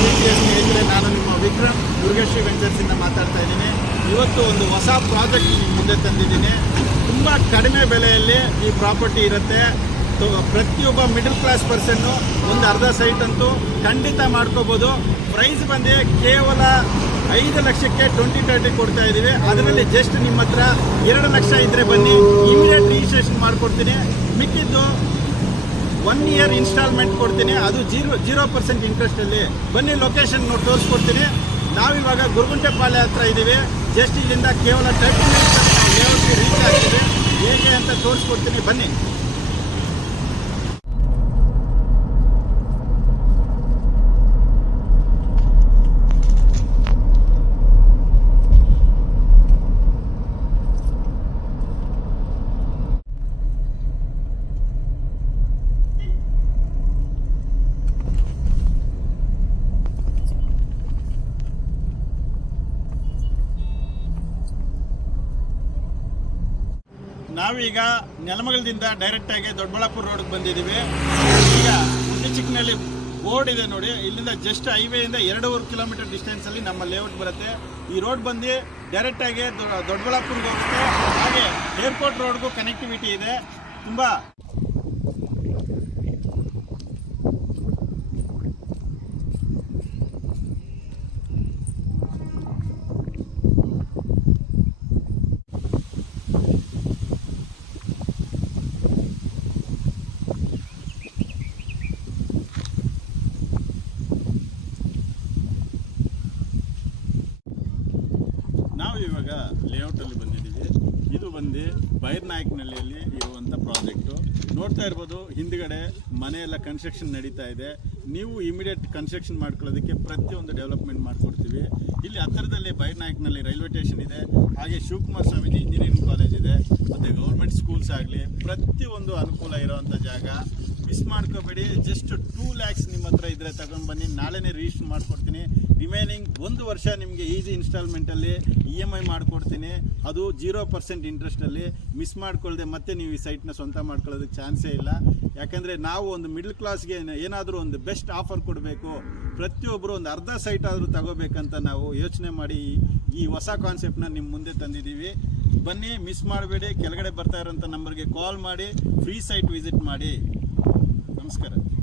ಪ್ರೀತಿಯ ಸ್ನೇಹಿತರೆ, ನಾನು ನಿಮ್ಮ ವಿಕ್ರಮ್ ದುರ್ಗಶ್ರೀ ವೆಂಚರ್ಸಿಂದ ಮಾತಾಡ್ತಾ ಇದ್ದೀನಿ. ಇವತ್ತು ಒಂದು ಹೊಸ ಪ್ರಾಜೆಕ್ಟ್ ಮುಂದೆ ತಂದಿದ್ದೀನಿ. ತುಂಬ ಕಡಿಮೆ ಬೆಲೆಯಲ್ಲಿ ಈ ಪ್ರಾಪರ್ಟಿ ಇರುತ್ತೆ. ಪ್ರತಿಯೊಬ್ಬ ಮಿಡಲ್ ಕ್ಲಾಸ್ ಪರ್ಸನ್ನು ಒಂದು ಅರ್ಧ ಸೈಟ್ ಅಂತೂ ಖಂಡಿತ ಮಾಡ್ಕೋಬೋದು. ಪ್ರೈಸ್ ಬಂದು ಕೇವಲ ಐದು ಲಕ್ಷಕ್ಕೆ ಟ್ವೆಂಟಿ ತರ್ಟಿ ಕೊಡ್ತಾ ಇದ್ದೀವಿ ಅದರಲ್ಲಿ ಜಸ್ಟ್ ನಿಮ್ಮ ಹತ್ರ ಎರಡು ಲಕ್ಷ ಇದ್ರೆ ಬನ್ನಿ. ಇಮಿಡಿಯೇಟ್ ರಿಜಿಸ್ಟ್ರೇಷನ್ ಮಾಡಿಕೊಡ್ತೀನಿ. ಮಿಕ್ಕಿದ್ದು ಒನ್ ಇಯರ್ ಇನ್ಸ್ಟಾಲ್ಮೆಂಟ್ ಕೊಡ್ತೀನಿ. ಅದು ಜೀರೋ ಜೀರೋ ಪರ್ಸೆಂಟ್ ಇಂಟ್ರೆಸ್ಟ್ ಅಲ್ಲಿ. ಬನ್ನಿ ಲೊಕೇಶನ್ ನೋಡಿ ತೋರಿಸ್ಕೊಡ್ತೀನಿ. ನಾವಿವಾಗ ಗುರುಗುಂಟೆಪಾಳ್ಯ ಹತ್ರ ಇದ್ದೀವಿ ಜಸ್ಟ್ ಇಲ್ಲಿಂದ ಕೇವಲ ಮಿನಿಟ್ಸ್ ಲೇಔಟ್ಗೆ ರೀಚ್ ಆಗ್ತೀವಿ ಹೇಗೆ ಅಂತ ತೋರಿಸ್ಕೊಡ್ತೀನಿ. ಬನ್ನಿ. ನಾವೀಗ ನೆಲಮಗಲದಿಂದ ಡೈರೆಕ್ಟ್ ಆಗಿ ದೊಡ್ಡಬಳ್ಳಾಪುರ ರೋಡ್ಗೆ ಬಂದಿದ್ದೀವಿ. ಈಗ ಚಿಕ್ಕನಲ್ಲಿ ಬೋರ್ಡ್ ಇದೆ ನೋಡಿ, ಇಲ್ಲಿಂದ ಜಸ್ಟ್ ಹೈವೇಯಿಂದ ಎರಡೂವರೆ ಕಿಲೋಮೀಟರ್ ಡಿಸ್ಟೆನ್ಸಲ್ಲಿ ನಮ್ಮ ಲೇಔಟ್ ಬರುತ್ತೆ. ಈ ರೋಡ್ ಬಂದು ಡೈರೆಕ್ಟ್ ಆಗಿ ದೊ- ದೊಡ್ಡಬಳ್ಳಾಪುರ್ಗೆ ಹೋಗುತ್ತೆ. ಹಾಗೆ ಏರ್ಪೋರ್ಟ್ ರೋಡ್ಗೂ ಕನೆಕ್ಟಿವಿಟಿ ಇದೆ. ತುಂಬಾ ಇವಾಗ ಲೇಔಟಲ್ಲಿ ಬಂದಿದ್ದೀವಿ. ಇದು ಬಂದು ಬೈರ್ನಾಯಕನಹಳ್ಳಿಯಲ್ಲಿ ಇರುವಂಥ ಪ್ರಾಜೆಕ್ಟು ನೋಡ್ತಾ ಇರ್ಬೋದು, ಹಿಂದ್ಗಡೆ ಮನೆಯೆಲ್ಲ ಕನ್ಸ್ಟ್ರಕ್ಷನ್ ನಡೀತಾ ಇದೆ. ನೀವು ಇಮಿಡಿಯೇಟ್ ಕನ್ಸ್ಟ್ರಕ್ಷನ್ ಮಾಡ್ಕೊಳ್ಳೋದಕ್ಕೆ ಪ್ರತಿಯೊಂದು ಡೆವಲಪ್ಮೆಂಟ್ ಮಾಡಿಕೊಡ್ತೀವಿ. ಇಲ್ಲಿ ಹತ್ತಿರದಲ್ಲಿ ಬೈರ್ನಾಯಕನಲ್ಲಿ ರೈಲ್ವೆ ಸ್ಟೇಷನ್ ಇದೆ. ಹಾಗೆ ಶಿವಕುಮಾರ್ ಸ್ವಾಮೀಜಿ ಇಂಜಿನಿಯರಿಂಗ್ ಕಾಲೇಜ್ ಇದೆ. ಮತ್ತು ಗೌರ್ಮೆಂಟ್ ಸ್ಕೂಲ್ಸ್ ಆಗಲಿ, ಪ್ರತಿಯೊಂದು ಅನುಕೂಲ ಇರೋವಂಥ ಜಾಗ. ಮಿಸ್ ಮಾಡ್ಕೋಬೇಡಿ. ಜಸ್ಟ್ ಟೂ ಲ್ಯಾಕ್ಸ್ ನಿಮ್ಮ ಹತ್ರ ಇದ್ರೆ ತಗೊಂಡು ಬನ್ನಿ. ನಾಳೆನೇ ರಿಜಿಸ್ಟರ್ ಮಾಡ್ಕೊಡ್ತೀನಿ. ರಿಮೈನಿಂಗ್ ಒಂದು ವರ್ಷ ನಿಮಗೆ ಈಸಿ ಇನ್ಸ್ಟಾಲ್ಮೆಂಟಲ್ಲಿ ಇ ಎಂ ಐ ಮಾಡ್ಕೊಡ್ತೀನಿ. ಅದು ಜೀರೋ ಪರ್ಸೆಂಟ್ ಇಂಟ್ರೆಸ್ಟಲ್ಲಿ ಮಿಸ್ ಮಾಡ್ಕೊಳ್ಳದೆ ಮತ್ತೆ ನೀವು ಈ ಸೈಟ್ನ ಸ್ವಂತ ಮಾಡ್ಕೊಳ್ಳೋದಕ್ಕೆ ಚಾನ್ಸೇ ಇಲ್ಲ. ಯಾಕಂದರೆ ನಾವು ಒಂದು ಮಿಡ್ಲ್ ಕ್ಲಾಸ್ಗೆ ಏನಾದರೂ ಒಂದು ಬೆಸ್ಟ್ ಆಫರ್ ಕೊಡಬೇಕು. ಪ್ರತಿಯೊಬ್ಬರು ಒಂದು ಅರ್ಧ ಸೈಟ್ ಆದರೂ ತಗೋಬೇಕಂತ ನಾವು ಯೋಚನೆ ಮಾಡಿ ಈ ಹೊಸ ಕಾನ್ಸೆಪ್ಟನ್ನ ನಿಮ್ಮ ಮುಂದೆ ತಂದಿದ್ದೀವಿ. ಬನ್ನಿ ಮಿಸ್ ಮಾಡಬೇಡಿ. ಕೆಳಗಡೆ ಬರ್ತಾ ಇರೋಂಥ ನಂಬರ್ಗೆ ಕಾಲ್ ಮಾಡಿ ಫ್ರೀ ಸೈಟ್ ವಿಸಿಟ್ ಮಾಡಿ. ನಮಸ್ಕಾರ